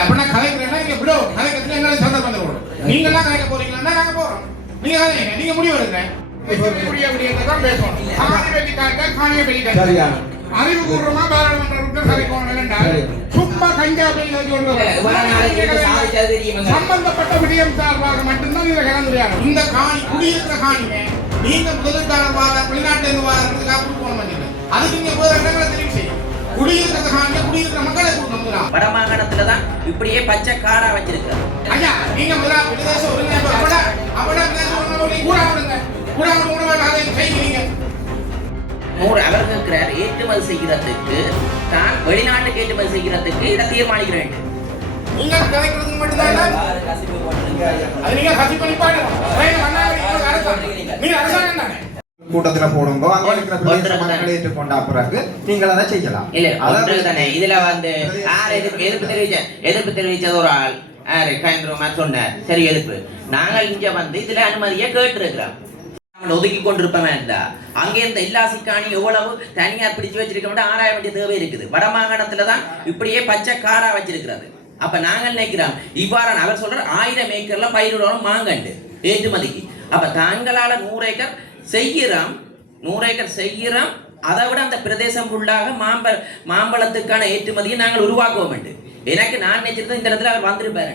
அப்படின்னா கலைக்கிறேன்னா இங்க விட எங்களை தருவோம் நீங்க எல்லாம் கலைக்க போறீங்களா? நாங்க போறோம்? நீங்க கலைங்க நீங்க முடிவு எடுங்க. அறிவுபூர்வமா பாராளுமன்ற சபைக்கு என்றால் சும்மா கஞ்சா? சம்பந்தப்பட்ட விடயம் சார்பாக மட்டும்தான் இதுல கலந்துரையாடும் இந்த காணி குடியிருக்கிற காணியை நீங்க முதலீட்டாளர் வார வெளிநாட்டுல இருந்து வாரத்துக்காக கொடுக்கணும் அதுக்கு நீங்க போகிற இடங்களை தெரிவு செய்யும் குடியிருக்கிற காணியை குடியிருக்கிற மக்களை தான் இப்படியே பச்சை காடா வச்சிருக்காரு ஐயா நீங்க முதல்ல பிரதேச ஒருங்கிணைப்பு அப்பட அப்பட பிரதேச ஒருங்கிணைப்பு கூட விடுங்க. கூட விடுங்க அதை செய்கிறீங்க நூறு அவர் கேட்கிறார் ஏற்றுமதி செய்கிறதுக்கு தான் வெளிநாட்டுக்கு ஏற்றுமதி செய்கிறதுக்கு இதை தீர்மானிக்கிறேன் நீங்க கலைக்கிறதுக்கு மட்டும்தான் அது நீங்க கசி பண்ணி பாடணும் அரசாங்கம் நீங்க தானே கூட்டத்துல போடுங்க. அங்க இருக்கிற பிரதேச. ஏற்றுக்கொண்ட பிறகு நீங்கள் அதை செய்யலாம். இல்ல ஒன்று தானே. இதுல வந்து யார் எதிர்ப்பு எதிர்ப்பு தெரிவிச்ச எதிர்ப்பு தெரிவிச்சது ஒரு ஆள். யாரு? கயந்திரமா சொன்னார். சரி எதிர்ப்பு. நாங்கள் இங்க வந்து இதுல அனுமதியை கேட்டிருக்கிறோம். ஒதுக்கி கொண்டிருப்பவன் இருந்தா அங்கே இந்த எல்லா சிக்காணி எவ்வளவு தனியார் பிடிச்சு வச்சிருக்க ஆராய வேண்டிய தேவை இருக்குது. வட மாகாணத்துல தான் இப்படியே பச்சை காடா வச்சிருக்கிறது. அப்ப நாங்கள் நினைக்கிறோம் இவ்வாறான அவர் சொல்ற ஆயிரம் ஏக்கர்ல பயிரிடணும் மாங்கண்டு ஏற்றுமதிக்கு. அப்ப தாங்களால நூறு ஏக்கர் செய்கிறோம் நூறு ஏக்கர் செய்கிறோம். அதை விட அந்த பிரதேசம் ஃபுல்லாக மாம்ப மாம்பழத்துக்கான ஏற்றுமதியை நாங்கள் உருவாக்குவோம் எனக்கு நான் நினைச்சிருந்தேன் இந்த இடத்துல அவர் வந்திருப்பாரு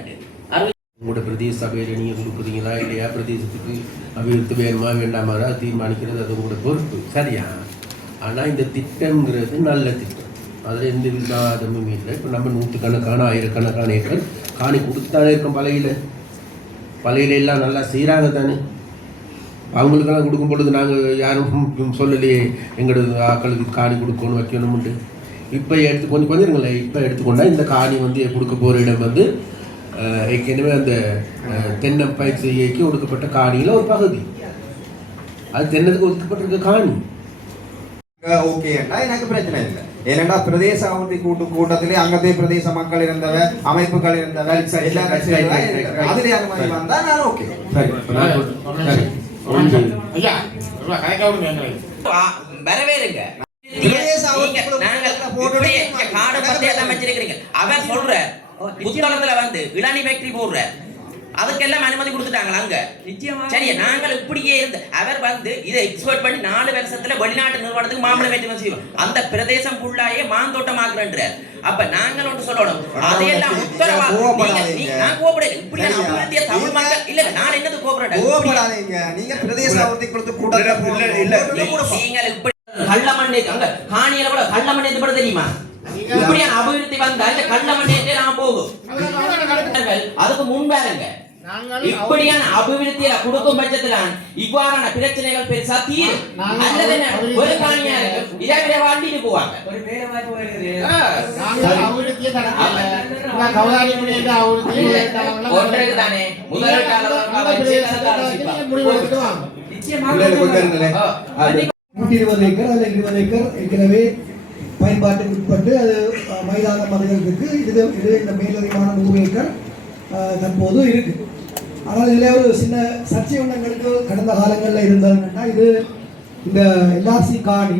உங்களோட பிரதேச சபையில் நீங்கள் கொடுக்குறீங்களா இல்லையா? பிரதேசத்துக்கு அபிவிருத்தி வேணுமா வேண்டாமா தீர்மானிக்கிறது அது உங்களோட பொறுப்பு. சரியா? ஆனால் இந்த திட்டம்ங்கிறது நல்ல திட்டம். அதில் எந்த விவாதமும் இல்லை. இப்போ நம்ம நூற்றுக்கணக்கான ஆயிரக்கணக்கான ஏக்கர் காணி கொடுத்தானே இருக்கும் பழையில பழையில எல்லாம் நல்லா செய்கிறாங்க தானே. அவங்களுக்கெல்லாம் கொடுக்கும் பொழுது நாங்கள் யாரும் சொல்லலையே எங்களோட ஆக்களுக்கு காணி கொடுக்கணும் வைக்கணும்ட்டு இப்போ எடுத்து கொஞ்சம் கொஞ்சம் இருங்களேன் இப்போ எடுத்துக்கொண்டா இந்த காணி வந்து கொடுக்க போகிற இடம் வந்து ஏற்கனவே அந்த தென்னம்பயிர் செய்யக்கு ஒடுக்கப்பட்ட காணியில் ஒரு பகுதி. அது தென்னத்துக்கு ஒதுக்கப்பட்டிருக்க காணி. ஓகேண்டா எனக்கு பிரச்சனை இல்லை. ஏனென்றா பிரதேச அபிவிருத்தி கூட்டு கூட்டத்திலே அங்கத்தே பிரதேச மக்கள் இருந்தவ அமைப்புகள் இருந்தவ எல்லா இருக்கிற. அதிலே அனுமதி வந்தா நான் ஓகே சரி. ஐயா கலைக்க விடுங்க எங்களை வரவேறுங்க. அவர் சொல்ற புத்தளத்துல வந்து இளநி ஃபேக்டரி போடுற அதுக்கெல்லாம் அனுமதி கொடுத்துட்டாங்களா அங்க? சரி நாங்கள் இப்படியே இருந்து அவர் வந்து இதை எக்ஸ்போர்ட் பண்ணி நாலு வருஷத்துல வெளிநாட்டு நிறுவனத்துக்கு மாம்பழம் ஏற்றுமதி செய்வோம். அந்த பிரதேசம் ஃபுல்லாயே மாந்தோட்டமாக்குறேன்றார். அப்ப நாங்கள் ஒன்று சொல்லணும். அதையெல்லாம் உத்தரவா நான் கோபப்படல சரியா? அபிவிருத்திய தமிழ் மக்கள் இல்ல நான் என்னது கோபப்படல நீங்க பிரதேச அபிவிருத்தி கொடுத்து போடுங்க. கூட்டத்துல கொடுப்போம். நீங்கள் இப்படி கள்ள மண்ணே அங்க காணியில கூட கள்ள மண்ணே பட தெரியுமா இப்படியான அபிவிருத்தி வந்தா இந்த கள்ள மண்ணே நான் போகும். அதுக்கு முன்பாருங்க இப்படியான அபிவிருத்தியில கொடுக்கும் பட்சத்துல இவ்வாறான பிரச்சனைகள் பெருசா தீரும். ஒரு காணியா இருக்கு இதை விட வாழ்ந்துட்டு போவாங்க. ஒன்றுக்கு இருபது ஏக்கர் அதில் இருபது ஏக்கர். ஏற்கனவே பயன்பாட்டுக்கு உட்பட்டு அது மைதான மனிதர்களுக்கு இது இது இந்த மேலதிகமான நூறு ஏக்கர். தற்போது இருக்கு. ஆனால் இதில் ஒரு சின்ன சர்ச்சை ஒன்றங்களுக்கு கடந்த காலங்களில் இருந்ததுன்னா இது இந்த எல்ஆர்சி காணி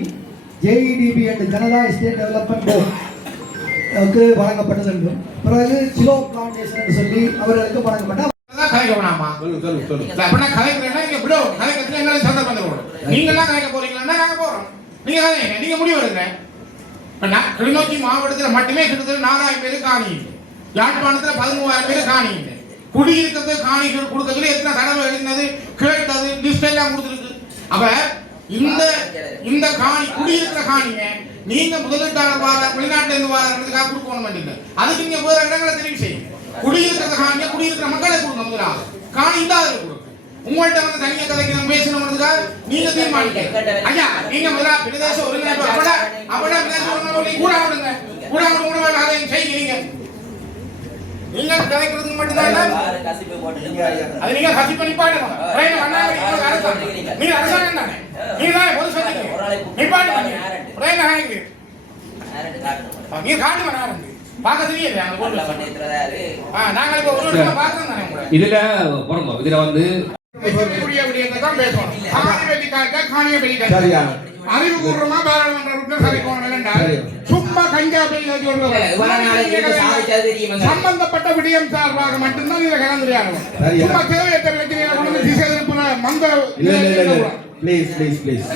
JEDB and Janatha state development போர்டுக்கு வழங்கப்பட்டது என்றும் பிறகு சிலோ பிளான்டேஷன் சொல்லி அவர்களுக்கு வழங்கப்பட்ட அதான் கலைக்க வேணாமா சொல்லுங்க சொல்லுங்க சொல்லுங்க இல்ல, அப்படின்னா கலைக்கிறேன்னா இங்க விட கலைக்கிறதுல எங்களை சந்தர்ப்பம் தருவோம் நீங்க எல்லாம் கலைக்க போறீங்களா? நாங்க போறோம்? நீங்க கலைங்க நீங்க முடிவு எடுங்க. இப்ப நான் கிளிநொச்சி மாவட்டத்துல மட்டுமே கிட்டத்தட்ட நாலாயிரம் பேர் காணி. யாழ்ப்பாணத்துல பதிமூவாயிரம் பேர் காணி. குடியிருக்கிறது காணி கொடுக்கறதுல எத்தனை தடவை எழுதினது கேட்டது லிஸ்ட் எல்லாம் கொடுத்துருக்கு. அப்ப இந்த இந்த காணி குடியிருக்கிற காணிங்க நீங்க முதலீட்டாளர் வார வெளிநாட்டுல இருந்து வாரதுக்காக கொடுக்கணும் மாட்டீங்க அதுக்கு நீங்க வேற இடங்களை தெரிவு செய்யுங்க குடியிருக்கிற காணியை குடியிருக்கிற மக்களை கொடுங்க முதலாவது காணி இல்லாத கொடுங்க உங்கள்ட்ட வந்து தனியா கதைக்கு நம்ம பேசணுங்கிறதுக்காக நீங்க தீர்மானிக்க ஐயா நீங்க முதலா பிரதேச ஒருங்கிணைப்பு அப்படா அப்படா பிரதேச ஒருங்கிணைப்பு கூட விடுங்க. கூட விடுங்க கூட விடுங்க அதை செய்யுங்க நீங்க கதைக்கிறதுக்கு மட்டும்தான் அது நீங்க அண்ணாமலை உங்களுக்கு அரசாங்கம். நீங்க அரசாங்கம் தானே? நீங்க தானே பொது ரைட் ஹேங்கு நீங்க காட்டு பண்ணாருங்க பார்க்க தெரியல அங்க போட்டு ஆ நாங்க இப்ப ஒரு வருஷமா பார்க்கறோம் தானே உங்களை? இதுல பொறுங்க இதுல வந்து அறிவுபூர்வமா பாராளுமன்ற உறுப்பினர் சபைக்கு சரி. சும்மா கஞ்சா சாதிச்சது தெரியுமா? சம்பந்தப்பட்ட விடயம் சார்பாக மட்டும்தான் இதை கலந்துரையாடணும். சும்மா தேவையற்ற பிரச்சனைகளை கொண்டு திசை திருப்புற மந்த ப்ளீஸ் ப்ளீஸ் ப்ளீஸ்